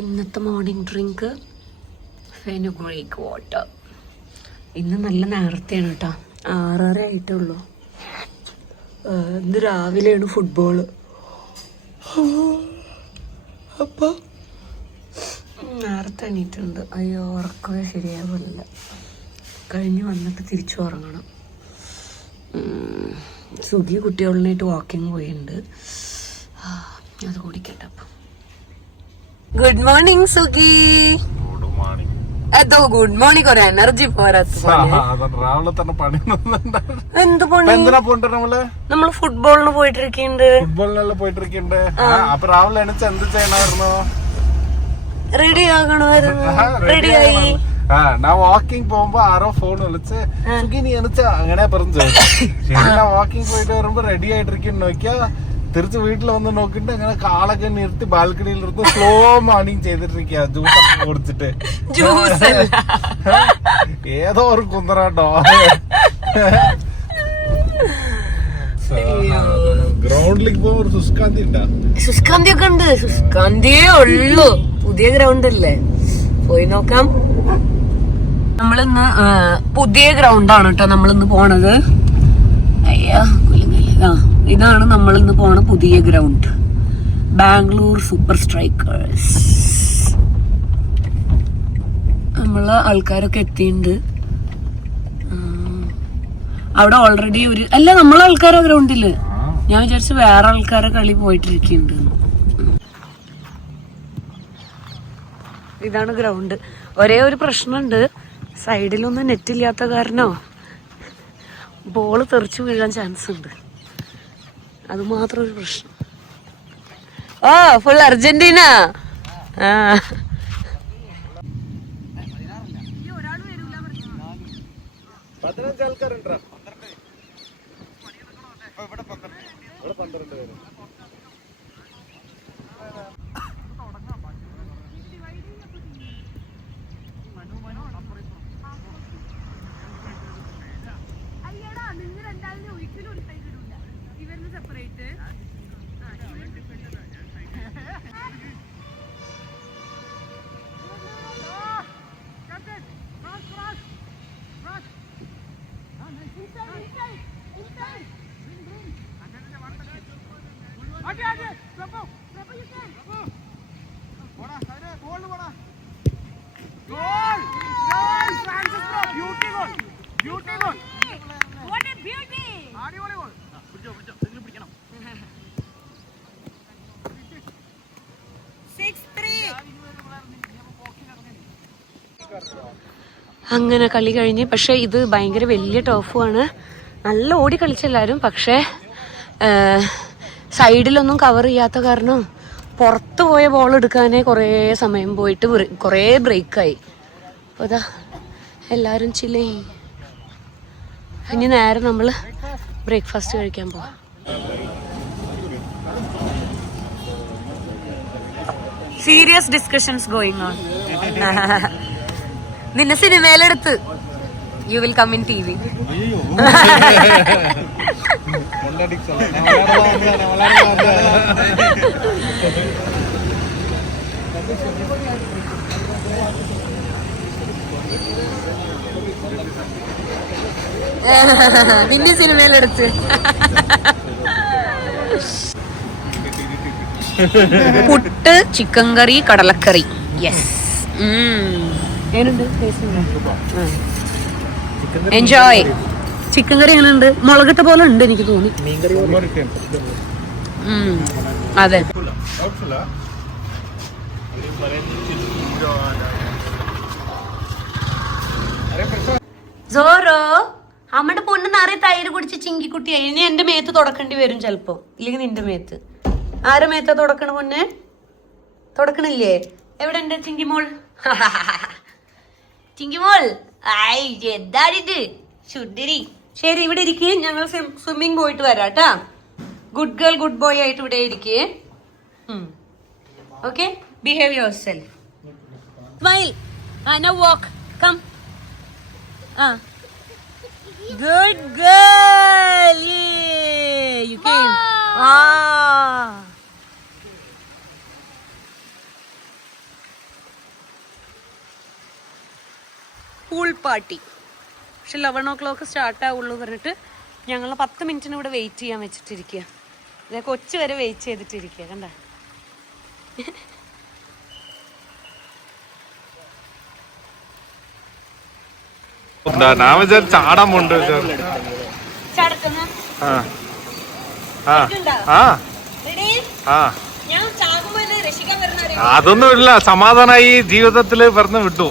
ഇന്നത്തെ morning drink fenugreek water. ഇന്ന് നല്ല നേരത്തെയാണ് കേട്ടോ, 6:30 ആയിട്ടുള്ളൂ. ഇന്ന് രാവിലെയാണ് ഫുട്ബോള്. അപ്പോൾ നേരത്തെ എണീറ്റുണ്ട്. അയ്യോ, ഉറക്കമേ ശരിയാവില്ല. കഴിഞ്ഞ് വന്നിട്ട് തിരിച്ചു ഉറങ്ങണം. സുഖി കുട്ടികളിനായിട്ട് വാക്കിങ് പോയിട്ടുണ്ട്. അത് കുടിക്കട്ടെ. അപ്പം ഗുഡ് മോർണിംഗ് സുഖി. അതോ ഗുഡ് മോർണിംഗ്. ഒരു എനർജി പോരാത്ത എന്ത് പണി? നമ്മള് ഫുട്ബോളിന് പോയിട്ടിരിക്കുന്നുണ്ട്. അപ്പൊ രാവിലെ എണിച്ച് എന്ത് ചെയ്യണമായിരുന്നു? റെഡി ആകണമായിരുന്നു. റെഡിയായി. ഞാൻ വാക്കിംഗ് പോകുമ്പോ ആരോ ഫോൺ വിളിച്ച് സുഖി നീ എണിച്ച അങ്ങനെ പറഞ്ഞു. വാക്കിംഗ് പോയിട്ട് വരുമ്പോ റെഡി ആയിട്ടിരിക്കുന്നു. നോക്കിയാ തിരിച്ച് വീട്ടിൽ വന്ന് നോക്കിട്ട് അങ്ങനെ കാളൊക്കെ നിർത്തി ബാൽക്കണിയിൽ നിർത്തി സ്ലോ മോർണിംഗ് ചെയ്തിട്ടിരിക്കുക. ജ്യൂസ് ഒക്കെ കുടിച്ചിട്ട്. ഏതോ ഒരു കുന്തറാട്ടോ. ഗ്രൗണ്ടിലേക്ക് പോകുമ്പോ ഒരു സുസ്കാന്തി ഉണ്ടാ. സുസ്കാന്തി ഒക്കെ ഉണ്ട്. സുസ്കാന്തിയേ ഉള്ളൂ. പുതിയ ഗ്രൗണ്ട് അല്ലേ, പോയി നോക്കാം. നമ്മളിന്ന് പുതിയ ഗ്രൗണ്ടാണ് കേട്ടോ നമ്മളിന്ന് പോണത്. അയ്യാ, ഇതാണ് നമ്മളിന്ന് പോണ പുതിയ ഗ്രൗണ്ട്, ബാംഗ്ലൂർ സൂപ്പർ സ്ട്രൈക്കേഴ്സ്. നമ്മള് ആൾക്കാരൊക്കെ എത്തിയിട്ടുണ്ട്. അവിടെ ഓൾറെഡി നമ്മളെ ആൾക്കാരോ ഗ്രൗണ്ടില്. ഞാൻ വിചാരിച്ചു വേറെ ആൾക്കാരെ കളി പോയിട്ടിരിക്കുന്നുണ്ട്. ഇതാണ് ഗ്രൗണ്ട്. ഒരേ ഒരു പ്രശ്നമുണ്ട്, സൈഡിലൊന്നും നെറ്റ് ഇല്ലാത്ത കാരണോ ബോള് തെറിച്ചു വീഴാൻ ചാൻസ് ഉണ്ട്. അത് മാത്രം ഒരു പ്രശ്നം. ഓ, ഫുൾ അർജന്റീന. അങ്ങനെ കളി കഴിഞ്ഞ്. പക്ഷെ ഇത് ഭയങ്കര വലിയ ടോഫുമാണ്. നല്ല ഓടി കളിച്ചെല്ലാരും. പക്ഷേ സൈഡിലൊന്നും കവർ ചെയ്യാത്ത കാരണം പുറത്തു പോയ ബോൾ എടുക്കാനേ കുറേ സമയം പോയിട്ട് കുറേ ബ്രേക്കായി. അപ്പോൾ അതാ എല്ലാവരും ചില്ലേ. ഇനി നേരെ നമ്മൾ ബ്രേക്ക്ഫാസ്റ്റ് കഴിക്കാൻ പോവാം. Serious discussions going on. നിന്നെ സിനിമയിലെടുത്ത് you will come in T V. നിന്നെ സിനിമയിലെടുത്ത്. പുട്ട്, ചിക്കൻ കറി, കടലക്കറി. യെസ്. എൻജോയ്. ചിക്കൻ കറി എങ്ങനെയുണ്ട്? മുളകിട്ട പോലെ ഉണ്ട് എനിക്ക് തോന്നി. അതെ. സോറോ, അമ്മയുടെ പൊണ്ണ് നിറയെ തൈര് കുടിച്ച് ചിങ്കിക്കുട്ടിയായി. ഇനി എന്റെ മേത്ത് തുടക്കേണ്ടി വരും ചിലപ്പോ, ഇല്ലെങ്കിൽ നിന്റെ മേത്ത്. ആരെ മേത്താ തുടക്കണ പൊന്നെ? തുടക്കണില്ലേ? എവിടെ എന്റെ ചിങ്കിമോൾ? ചിങ്കിമോൾ, ആയി എന്താണിത്? ശുദ്ധരി. ശരി, ഇവിടെ ഇരിക്കേ. ഞങ്ങൾ സ്വിമ്മിങ് പോയിട്ട് വരാട്ടാ. ഗുഡ് ഗേൾ ഗുഡ് ബോയ് ആയിട്ട് ഇവിടെ ഇരിക്കേ. Okay, behave yourself. Smile. Now walk. Come. Good girl. Yeah, you came. Party. പക്ഷെ 11 o'clock സ്റ്റാർട്ട് ആവുള്ളൂ പറഞ്ഞിട്ട് ഞങ്ങൾ 10 മിനിറ്റിന് ഇവിടെ വെയിറ്റ് ചെയ്യാൻ വെച്ചിട്ടിരിക്കുക. ഞാൻ കൊച്ചു വരെ വെയിറ്റ് ചെയ്തിട്ടിരിക്കുക. കണ്ട ചാടാൻ പോണ്ട്. അതൊന്നുമില്ല, സമാധാനായി ജീവിതത്തില് പറഞ്ഞു വിട്ടു.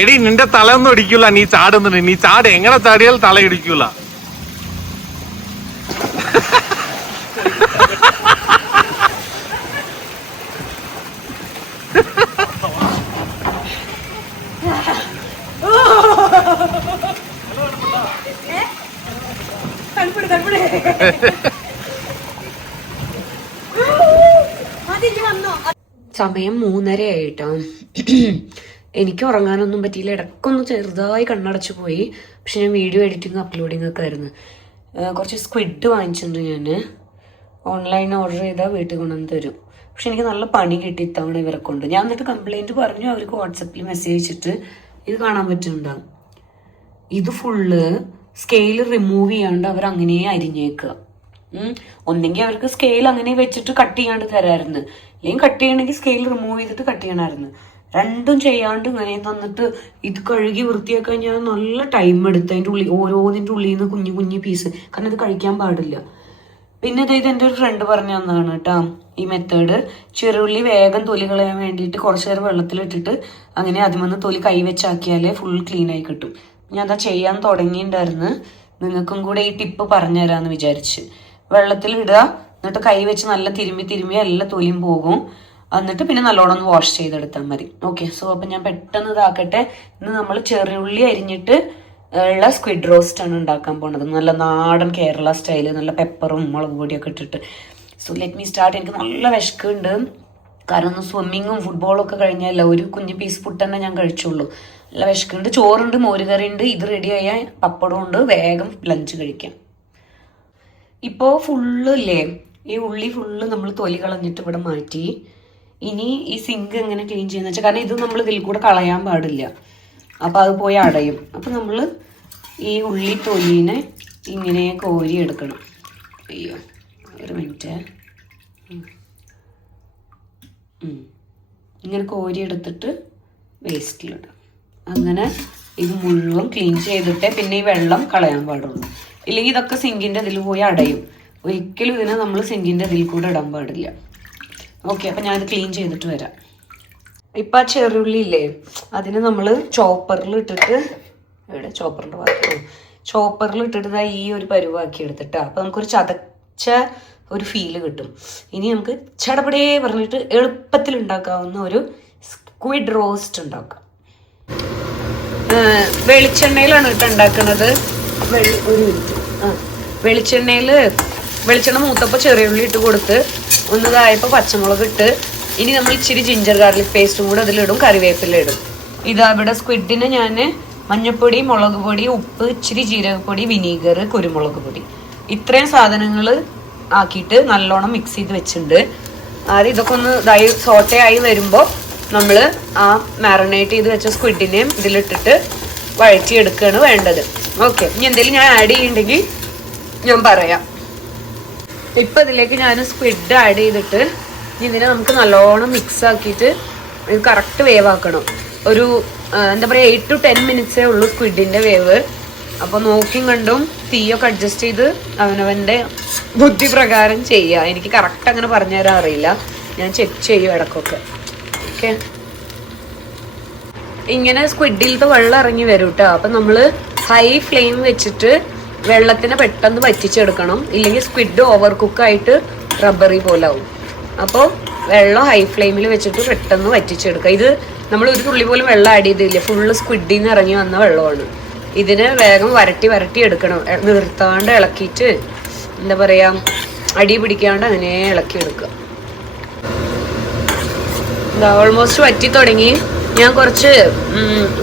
എടി നിന്റെ തലയൊന്നും ഇടിക്കൂല, നീ ചാടുന്നുണ്ട്. നീ ചാട്, എങ്ങനെ ചാടിയാൽ തല ഇടിക്കൂല. സമയം 3:30 ആയിട്ടോ. എനിക്ക് ഉറങ്ങാനൊന്നും പറ്റിയില്ല. ഇടയ്ക്കൊന്ന് ചെറുതായി കണ്ണടച്ചു പോയി. പക്ഷെ ഞാൻ വീഡിയോ എഡിറ്റിങ് അപ്ലോഡിങ് ഒക്കെ ആയിരുന്നു. കുറച്ച് സ്ക്വിഡ് വാങ്ങിച്ചിട്ടുണ്ട്. ഞാൻ ഓൺലൈൻ ഓർഡർ ചെയ്താൽ വീട്ടിൽ കൊണ്ടുവന്ന് തരും. പക്ഷെ എനിക്ക് നല്ല പണി കിട്ടി ഇത്തവണ ഇവരെ കൊണ്ട്. ഞാൻ എന്നിട്ട് കംപ്ലൈന്റ് പറഞ്ഞു. അവർക്ക് വാട്സപ്പിൽ മെസ്സേജ് അയച്ചിട്ട് ഇത് കാണാൻ പറ്റുന്നുണ്ടാവും. ഇത് ഫുള്ള് സ്കെയിൽ റിമൂവ് ചെയ്യാണ്ട് അവർ അങ്ങനെ അരിഞ്ഞേക്കുക. ഒന്നെങ്കിൽ അവർക്ക് സ്കെയിൽ അങ്ങനെ വെച്ചിട്ട് കട്ട് ചെയ്യാണ്ട് തരാമായിരുന്നു, അല്ലെങ്കിൽ കട്ട് ചെയ്യണമെങ്കിൽ സ്കെയിൽ റിമൂവ് ചെയ്തിട്ട് കട്ട് ചെയ്യണമായിരുന്നു. രണ്ടും ചെയ്യാണ്ട് ഇങ്ങനെ തന്നിട്ട് ഇത് കഴുകി വൃത്തിയാക്കാൻ ഞാൻ നല്ല ടൈം എടുത്ത് അതിൻ്റെ ഉള്ളിൽ ഓരോന്നിൻ്റെ ഉള്ളിൽ നിന്ന് കുഞ്ഞു കുഞ്ഞു പീസ്. കാരണം ഇത് കഴിക്കാൻ പാടില്ല. പിന്നെ ഇത് എൻ്റെ ഒരു ഫ്രണ്ട് പറഞ്ഞു തന്നതാണ് കേട്ടോ ഈ മെത്തേഡ്. ചെറുള്ളി വേഗം തൊലി കളയാൻ വേണ്ടിയിട്ട് കുറച്ച് നേരം വെള്ളത്തിലിട്ടിട്ട് അങ്ങനെ അതിമന്ന് തൊലി കൈവച്ചാക്കിയാലേ ഫുൾ ക്ലീൻ ആയി കിട്ടും. ഞാൻ അതാ ചെയ്യാൻ തുടങ്ങിയിട്ടുണ്ടായിരുന്നു. നിങ്ങൾക്കും കൂടെ ഈ ടിപ്പ് പറഞ്ഞുതരാമെന്ന് വിചാരിച്ച്. വെള്ളത്തിൽ ഇടുക, എന്നിട്ട് കൈ വെച്ച് നല്ല തിരുമ്മി എല്ലാ തൊലിയും പോകും. എന്നിട്ട് പിന്നെ നല്ലോണം ഒന്ന് വാഷ് ചെയ്തെടുത്താൽ മതി. ഓക്കെ, സോ അപ്പം ഞാൻ പെട്ടെന്ന് ഇതാക്കട്ടെ. ഇന്ന് നമ്മൾ ചെറിയുള്ളി അരിഞ്ഞിട്ട് ഉള്ള സ്ക്വിഡ് റോസ്റ്റ് ആണ് ഉണ്ടാക്കാൻ പോണത്. നല്ല നാടൻ കേരള സ്റ്റൈല്, നല്ല പെപ്പറും മുളക് പൊടിയൊക്കെ ഇട്ടിട്ട്. So let me start. എനിക്ക് നല്ല വിശക്കുണ്ട്. കാരണം ഒന്ന് സ്വിമ്മിങ്ങും ഫുട്ബോളും ഒക്കെ കഴിഞ്ഞല്ല, ഒരു കുഞ്ഞു പീസ് ഫുഡ് തന്നെ ഞാൻ കഴിച്ചുള്ളൂ. നല്ല വിശക്കുണ്ട്. ചോറുണ്ട്, മോരുകറി ഉണ്ട്. ഇത് റെഡി ആയാൽ പപ്പടം ഉണ്ട്. വേഗം ലഞ്ച് കഴിക്കാം. ഇപ്പോൾ ഫുള്ള് ഇല്ലേ, ഈ ഉള്ളി ഫുള്ള് നമ്മൾ തൊലി കളഞ്ഞിട്ട് ഇവിടെ മാറ്റി. ഇനി ഈ സിങ്ക് എങ്ങനെ ക്ലീൻ ചെയ്യുന്ന വെച്ചാൽ, കാരണം ഇത് നമ്മൾ ഇതിൽ കൂടെ കളയാൻ പാടില്ല, അപ്പം അത് പോയി അടയും. അപ്പം നമ്മൾ ഈ ഉള്ളി തൊലീനെ ഇങ്ങനെ കോരി എടുക്കണം. അയ്യോ, ഒരു മിനിറ്റ്. ഇങ്ങനെ കോരി എടുത്തിട്ട് വേസ്റ്റിലിടാം. അങ്ങനെ ഇത് മുഴുവൻ ക്ലീൻ ചെയ്തിട്ടേ പിന്നെ ഈ വെള്ളം കളയാൻ പാടുള്ളൂ. ഇല്ലെങ്കിൽ ഇതൊക്കെ സിങ്കിൻ്റെ ഇതിൽ പോയി അടയും. ഒരിക്കലും ഇതിനെ നമ്മൾ സിങ്കിൻ്റെ ഇതിൽ കൂടെ ഇടാൻ പാടില്ല. ഓക്കെ, അപ്പം ഞാനത് ക്ലീൻ ചെയ്തിട്ട് വരാം. ഇപ്പം ആ ചെറുള്ളി ഇല്ലേ, അതിന് നമ്മൾ ചോപ്പറിൽ ഇട്ടിട്ട്, എവിടെ ചോപ്പറിൻ്റെ ഭാഗത്ത്, ചോപ്പറിൽ ഇട്ടിട്ട് ഈ ഒരു പരുവാക്കി എടുത്തിട്ടാ. അപ്പം നമുക്കൊരു ചതച്ച ഒരു ഫീല് കിട്ടും. ഇനി നമുക്ക് ചടപടേ പറഞ്ഞിട്ട് എളുപ്പത്തിൽ ഉണ്ടാക്കാവുന്ന ഒരു സ്ക്വിഡ് റോസ്റ്റ് ഉണ്ടാക്കാം. വെളിച്ചെണ്ണയിലാണ് ഇട്ട് ഉണ്ടാക്കുന്നത്. ഒരു മിനിറ്റ്. വെളിച്ചെണ്ണ മൂത്തപ്പോൾ ചെറിയ ഉള്ളി ഇട്ട് കൊടുത്ത്, ഒന്നതായപ്പോൾ പച്ചമുളക് ഇട്ട്, ഇനി നമ്മൾ ഇച്ചിരി ജിഞ്ചർ ഗാർലിക് പേസ്റ്റും കൂടെ അതിലിടും, കറിവേപ്പില ഇടും. ഇതാ ഇവിടെ സ്ക്വിഡിന് ഞാൻ മഞ്ഞൾപ്പൊടി, മുളക് പൊടി, ഉപ്പ്, ഇച്ചിരി ജീരകപ്പൊടി, വിനീഗർ, കുരുമുളക് പൊടി, ഇത്രയും സാധനങ്ങൾ ആക്കിയിട്ട് നല്ലോണം മിക്സ് ചെയ്ത് വെച്ചിട്ടുണ്ട്. ആദ്യം ഇതൊക്കെ ഒന്ന് ഇതായി സോട്ടേ ആയി വരുമ്പോൾ നമ്മൾ ആ മാറിനേറ്റ് ചെയ്ത് വെച്ച സ്ക്വിഡിനെയും ഇതിലിട്ടിട്ട് വഴറ്റിയെടുക്കുകയാണ് വേണ്ടത്. ഓക്കെ, ഇനി എന്തെങ്കിലും ഞാൻ ആഡ് ചെയ്യുന്നുണ്ടെങ്കിൽ ഞാൻ പറയാം. ഇപ്പം ഇതിലേക്ക് ഞാൻ സ്ക്വിഡ് ആഡ് ചെയ്തിട്ട് ഇതിനെ നമുക്ക് നല്ലോണം മിക്സ് ആക്കിയിട്ട് ഇത് കറക്റ്റ് വേവ് ആക്കണം. ഒരു എന്താ പറയുക 8 to 10 മിനിറ്റ്സേ ഉള്ളൂ സ്ക്വിഡിൻ്റെ വേവ്. അപ്പോൾ നോക്കിയും കണ്ടും തീയൊക്കെ അഡ്ജസ്റ്റ് ചെയ്ത് അവനവൻ്റെ ബുദ്ധി പ്രകാരം ചെയ്യുക. എനിക്ക് കറക്റ്റ് അങ്ങനെ പറഞ്ഞു തരാൻ അറിയില്ല, ഞാൻ ചെക്ക് ചെയ്യും ഇടയ്ക്കൊക്കെ. ഓക്കെ, ഇങ്ങനെ സ്ക്വിഡിലത്തെ വെള്ളം ഇറങ്ങി വരും കേട്ടോ. അപ്പം നമ്മൾ ഹൈ ഫ്ലെയിം വെച്ചിട്ട് വെള്ളത്തിനെ പെട്ടെന്ന് വറ്റിച്ചെടുക്കണം, ഇല്ലെങ്കിൽ സ്ക്വിഡ് ഓവർ കുക്കായിട്ട് റബ്ബറി പോലെ ആവും. അപ്പോൾ വെള്ളം ഹൈ ഫ്ലെയിമിൽ വെച്ചിട്ട് പെട്ടെന്ന് വറ്റിച്ചെടുക്കുക. ഇത് നമ്മൾ ഒരു തുള്ളി പോലും വെള്ളം ആഡ് ചെയ്തില്ല, ഫുള്ള് സ്ക്വിഡിൽ നിന്ന് ഇറങ്ങി വന്ന വെള്ളമാണ്. ഇതിനെ വേഗം വരട്ടി എടുക്കണം, നിർത്താണ്ട് ഇളക്കിയിട്ട് എന്താ പറയുക, അടി പിടിക്കാണ്ട് അങ്ങനെ ഇളക്കിയെടുക്കുക. ഓൾമോസ്റ്റ് വറ്റി തുടങ്ങി. ഞാൻ കുറച്ച്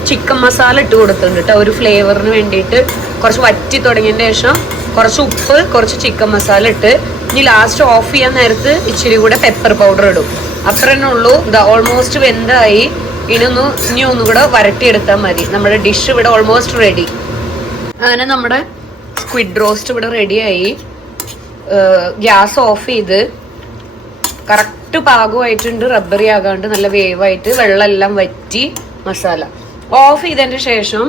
ചിക്കൻ മസാല ഇട്ട് കൊടുത്തിട്ടുണ്ട് കേട്ടോ, ഒരു ഫ്ലേവറിന് വേണ്ടിയിട്ട്. കുറച്ച് വറ്റി തുടങ്ങിയതിന് ശേഷം കുറച്ച് ഉപ്പ്, കുറച്ച് ചിക്കൻ മസാല ഇട്ട്, ഇനി ലാസ്റ്റ് ഓഫ് ചെയ്യാൻ നേരത്ത് ഇച്ചിരി കൂടെ പെപ്പർ പൗഡർ ഇടും. അത്ര തന്നെ ഉള്ളൂ. ഇതാ ഓൾമോസ്റ്റ് വെന്തായി. ഇനി ഒന്നുകൂടെ വരട്ടിയെടുത്താൽ മതി. നമ്മുടെ ഡിഷ് ഇവിടെ ഓൾമോസ്റ്റ് റെഡി. അങ്ങനെ നമ്മുടെ സ്ക്വിഡ് റോസ്റ്റ് ഇവിടെ റെഡിയായി. ഗ്യാസ് ഓഫ് ചെയ്ത് കറക്റ്റ് പാകമായിട്ടുണ്ട്. റബ്ബറി ആകാണ്ട് നല്ല വേവായിട്ട് വെള്ളമെല്ലാം വറ്റി മസാല ഓഫ് ചെയ്തതിന് ശേഷം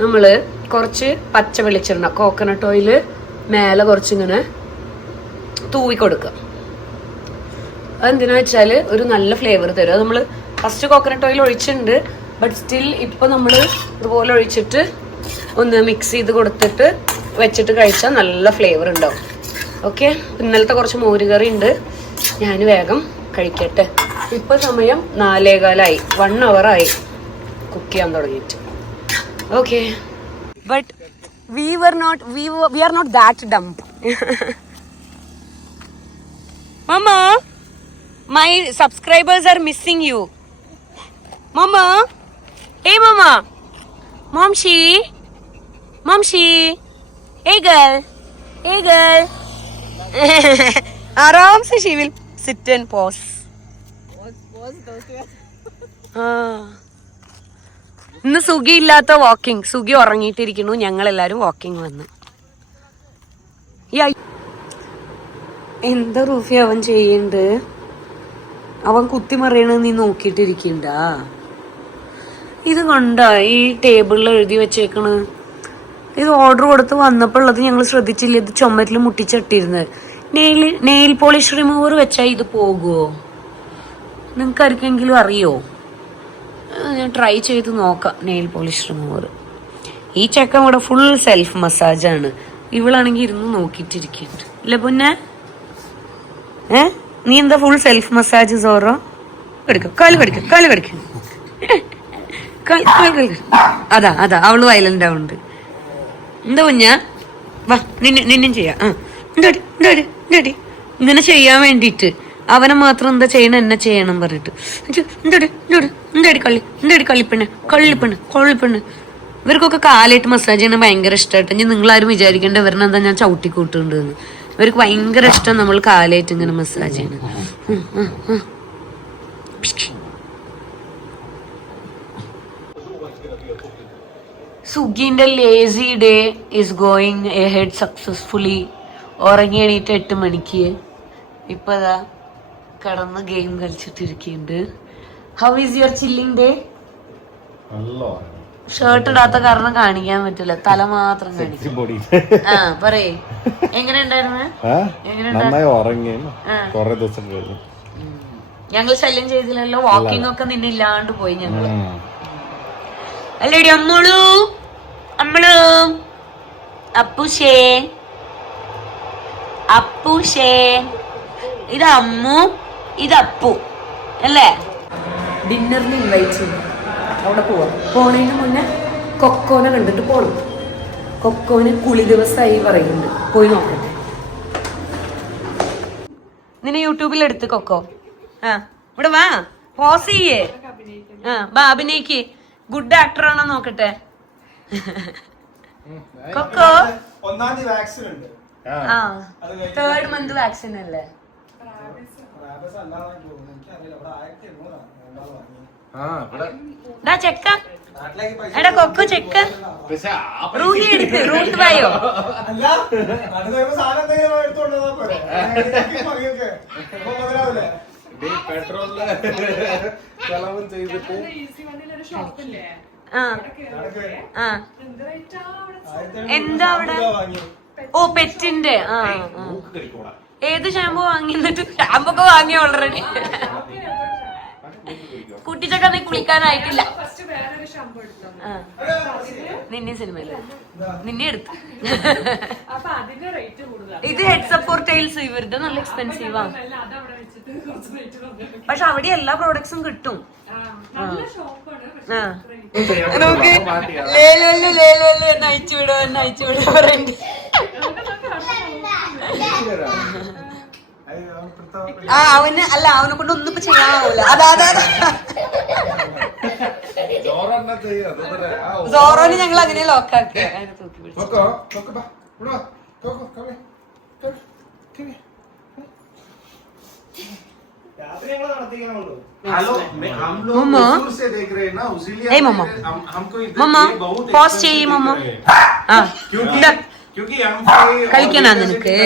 നമ്മള് കുറച്ച് പച്ച വെളിച്ചെണ്ണ കോക്കനട്ട് ഓയില് മേലെ കുറച്ചിങ്ങനെ തൂവി കൊടുക്കുക. അതെന്തിനാ വെച്ചാല് ഒരു നല്ല ഫ്ലേവർ തരും. അത് നമ്മള് ഫസ്റ്റ് കോക്കനട്ട് ഓയിൽ ഒഴിച്ചിട്ടുണ്ട്. ബട്ട് സ്റ്റിൽ ഇപ്പൊ നമ്മള് ഇതുപോലെ ഒഴിച്ചിട്ട് ഒന്ന് മിക്സ് ചെയ്ത് കൊടുത്തിട്ട് വെച്ചിട്ട് കഴിച്ചാൽ നല്ല ഫ്ലേവർ ഉണ്ടാവും. ഓക്കെ, ഇന്നലത്തെ കുറച്ച് മോരുകറി ഉണ്ട്. ഞാൻ വേഗം കഴിക്കട്ടെ. ഇപ്പൊ സമയം 4:15 1 hour ആയി കുക്ക് ചെയ്യാൻ തുടങ്ങിയിട്ട്. Okay, but we are not that dumb. Mama, my subscribers are missing you. Mama, hey mama, momshi, hey girl. Aram se she will sit and pause. ഇന്ന് സുഖി ഇല്ലാത്ത വാക്കിംഗ്. സുഖി ഉറങ്ങിയിട്ടിരിക്കുന്നു, ഞങ്ങളെല്ലാരും വാക്കിംഗ് വന്ന്. എന്താ റൂഫി അവൻ ചെയ്യണ്ട്? അവൻ കുത്തിമറിയണത് നീ നോക്കിയിട്ടിരിക്കണ്ട. ഇത് കണ്ട ഈ ടേബിളിൽ എഴുതി വെച്ചേക്കണ്. ഇത് ഓർഡർ കൊടുത്ത് വന്നപ്പോൾ ഉള്ളത് ഞങ്ങൾ ശ്രദ്ധിച്ചില്ല. ഇത് ചുമരിൽ മുട്ടിച്ചട്ടിരുന്നത്. നെയിൽ പോളിഷ് റിമൂവർ വെച്ചാൽ ഇത് പോകുമോ? നിങ്ങൾക്ക് ആർക്കെങ്കിലും അറിയോ? ഞാൻ ട്രൈ ചെയ്ത് നോക്കാം. Nail polish remover. ഈ ചെക്കൻ ഇവിടെ ഫുൾ സെൽഫ് മസാജാണ്. ഇവളാണെങ്കിൽ ഇരുന്ന് നോക്കിയിട്ടിരിക്കുന്നുണ്ട്. അല്ലേ പൊന്നെ? നീ എന്താ ഫുൾ സെൽഫ് മസാജ്? സോറോ കടിക്കും, കാല് കടിക്കും. അതാ അവള് വയലന്റ് ആവുന്നുണ്ട്. എന്താ കുഞ്ഞാ? വാ, നിന്നും ചെയ്യാം. എന്താടി ഇങ്ങനെ ചെയ്യാൻ വേണ്ടിട്ട് അവനെ മാത്രം എന്താ ചെയ്യണം, എന്നെ ചെയ്യണം പറഞ്ഞിട്ട്. എന്താടി കള്ളിപ്പെണ്ണ്. ഇവർക്കൊക്കെ കാലായിട്ട് മസാജ് ചെയ്യണ ഭയങ്കര ഇഷ്ടമായിട്ട്. ഇനി നിങ്ങളാരും വിചാരിക്കേണ്ട ഇവരെന്താ ഞാൻ ചവിട്ടിക്കൂട്ടുണ്ടെന്ന്. ഇവർക്ക് ഭയങ്കര ഇഷ്ടം നമ്മൾ കാലായിട്ട് ഇങ്ങനെ മസാജ് ചെയ്യണം. സുഗിന്റെ lazy day is going ahead successfully. ഉറങ്ങി എണീറ്റ് 8 മണിക്ക്. ഇപ്പതാ കടന്ന് ഗെയിം കളിച്ചിട്ടിരിക്കുന്നുണ്ട്. How is your chilling day? Shirt ഇടാത്ത കാരണം കാണിക്കാൻ പറ്റില്ല, തല മാത്രം കാണിക്കും. പറയേ, എങ്ങനെ ഉണ്ടായിരുന്നു? ഞങ്ങൾ ശല്യം ചെയ്തില്ലല്ലോ. വാക്കിംഗ് ഒക്കെ നിന്നെ ഇല്ലാണ്ട് പോയി ഞങ്ങള്. അല്ലേടി അമ്മളു അപ്പൂഷേ. ഇത് അമ്മു, ഇത് അപ്പു അല്ലേ? ഡിന്നറിന് ഇൻവൈറ്റ് ചെയ്തു. അവിടെ പോവാം. പോണതിന് മുന്നേ കൊക്കോനെ കണ്ടിട്ട് പോണം. കൊക്കോന് കുളി ദിവസമായി പറയുന്നുണ്ട്. പോയി നോക്കട്ടെ. നിന്നെ യൂട്യൂബിൽ എടുത്ത് കൊക്കോ. ഇവിടെ വാ, പോസ് ചെയ്യേ. വാ, അഭിനയിക്ക്. ഗുഡ് ആക്ടർ ആണോ നോക്കട്ടെ. കൊക്കോ 3rd month വാക്സിൻ അല്ലേ? ചെക്ക എടാ കൊക്കോ ചെക്ക. റൂഹി എടുക്ക്, റൂട്ട് വായോ. എന്താ അവിടെ? ഓ, പെറ്റിന്റെ. ഏത് ഷാമ്പു വാങ്ങി? എന്നിട്ട് ഷാമ്പു ഒക്കെ വാങ്ങി ഓൾറെഡി. കുട്ടിച്ചക്ക നീ കുളിക്കാനായിട്ടില്ല. നിന്നെ സിനിമയില് നിന്നെ എടുത്തു. ഇത് ഹെഡ്സ് അപ്പ് ഫോർ ടൈൽസ്. ഇവരുടെ നല്ല എക്സ്പെൻസീവാ. പക്ഷെ അവിടെ എല്ലാ പ്രോഡക്ട്സും കിട്ടും. അയച്ചുവിടോ പറയണ്ട. അവനെ കൊണ്ട് ഒന്നും ഇപ്പൊ ചെയ്യാനാവൂല. സോറോന് ഞങ്ങൾ അങ്ങനെ ലോക്കാക്കി. हेलो हम लोग मम्मा। दूर से देख रहे हैं ना, इसीलिए हे मम्मा। हमको इधर मम्मा ये बहुत पॉज expensive ചെയ്യ് दिख मम्मा रहे हैं। ആ क्योंकि क्योंकि हम पे കളിക്കണ और നിനക്ക്?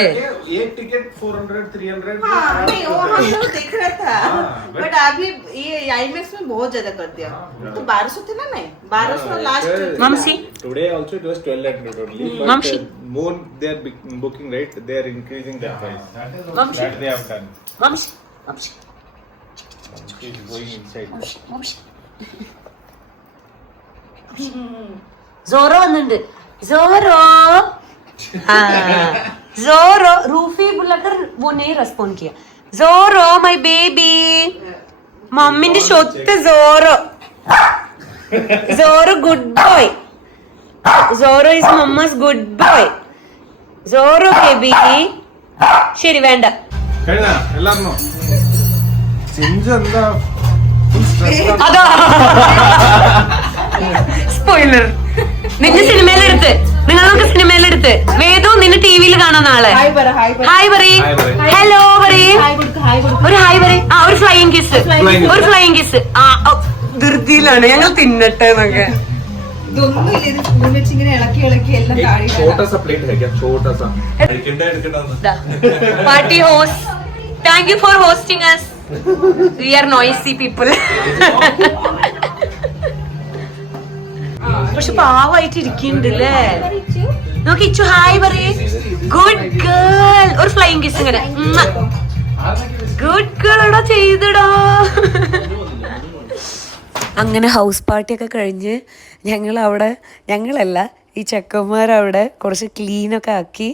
एक टिकट 400 300 हाँ नहीं वो हम लोग देख रहा था हाँ, बट अभी ये आईमैक्स में बहुत ज्यादा कर दिया तो 1200 थे ना नहीं 1200 last मम्सी Today also it was 1200 only. Mamshi. More they are booking right. They are increasing the price. Mamshi. That they have done. മംഷി മംഷി She is going inside. മംഷി സോറോ വന്നിട്ടുണ്ട് സോറോ जोरो रूफी बुलाकर वो नहीं रेस्पॉन्ड किया जोरो माय बेबी मम्मी शोत्त जोरो जोरो गुड बॉय जोरो इज मम्मा's गुड बॉय जोरो बेबी ശരി വേണ്ട കഴിഞ്ഞാ എല്ലാരും ചിഞ്ചു എന്താ അതാ സ്പോയിലർ നിന്റെ സിനിമയിലെടുത്ത് നിങ്ങളൊക്കെ സിനിമയിലെടുത്ത് വേദു നിന്നെ ടിവിയിൽ കാണാൻ നാളെ हाय बरा हाय बरा ഹായ് പറയ് ഹലോ പറയ് हाय गुड ഒരു ഹായ് പറയ് ആ ഒരു ഫ്ലൈയിങ് കിസ് ഒരു ഫ്ലൈയിങ് കിസ് ആ ധൃതിയിലാണ് ഞങ്ങൾ തിന്നട്ടെ എന്നൊക്കെ ഇതൊന്നും ഇല്ല ഇത് സ്പൂൺ വെച്ച് ഇങ്ങനെ ഇളക്കി ഇളക്കി എല്ലാം താഴെ छोटा सा प्लेट है क्या छोटा सा എടുക്കണ്ട party host thank you for hosting as we are noisy people പക്ഷെ പാവായിട്ട് ഇരിക്കുന്നുണ്ട് അല്ലേ നോക്കി ഇച്ചു ഹായ് പറയേ ഗുഡ് ഗേൾ ഒരു ഫ്ലൈയിങ് കിസ് ഇങ്ങനെ ഗുഡ് ഗേൾ എടാ ചെയ്തടാ അങ്ങനെ ഹൗസ് പാർട്ടിയൊക്കെ കഴിഞ്ഞ് ഞങ്ങളല്ല ഈ ചെക്കന്മാരവിടെ കുറച്ച് ക്ലീനൊക്കെ ആക്കി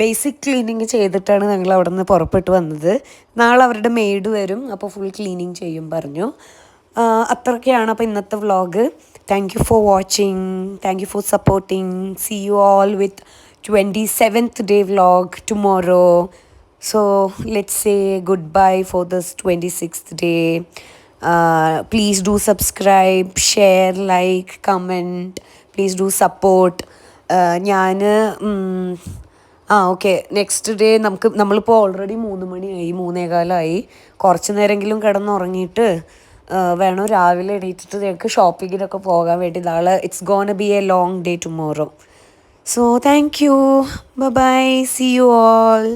ബേസിക് ക്ലീനിങ് ചെയ്തിട്ടാണ് ഞങ്ങൾ അവിടെ നിന്ന് പുറപ്പെട്ട് വന്നത്. നാളെ അവരുടെ മെയ്ഡ് വരും, അപ്പോൾ ഫുൾ ക്ലീനിങ് ചെയ്യും പറഞ്ഞു. അത്രയൊക്കെയാണ് അപ്പോൾ ഇന്നത്തെ vlog. Thank you for watching, thank you for supporting. See you all with 27th day vlog tomorrow. So let's say goodbye for this 26th day. Please do subscribe, share, like, comment. Please do support. Okay, next day നമ്മളിപ്പോൾ already 3 മണിയായി, 3:15 കുറച്ച് നേരമെങ്കിലും കിടന്നുറങ്ങിയിട്ട് വേണം രാവിലെ എണീറ്റിട്ട് ഞങ്ങൾക്ക് ഷോപ്പിങ്ങിനൊക്കെ പോകാൻ വേണ്ടി. നാളെ it's gonna be A long day tomorrow. So thank you. Bye bye. See you all.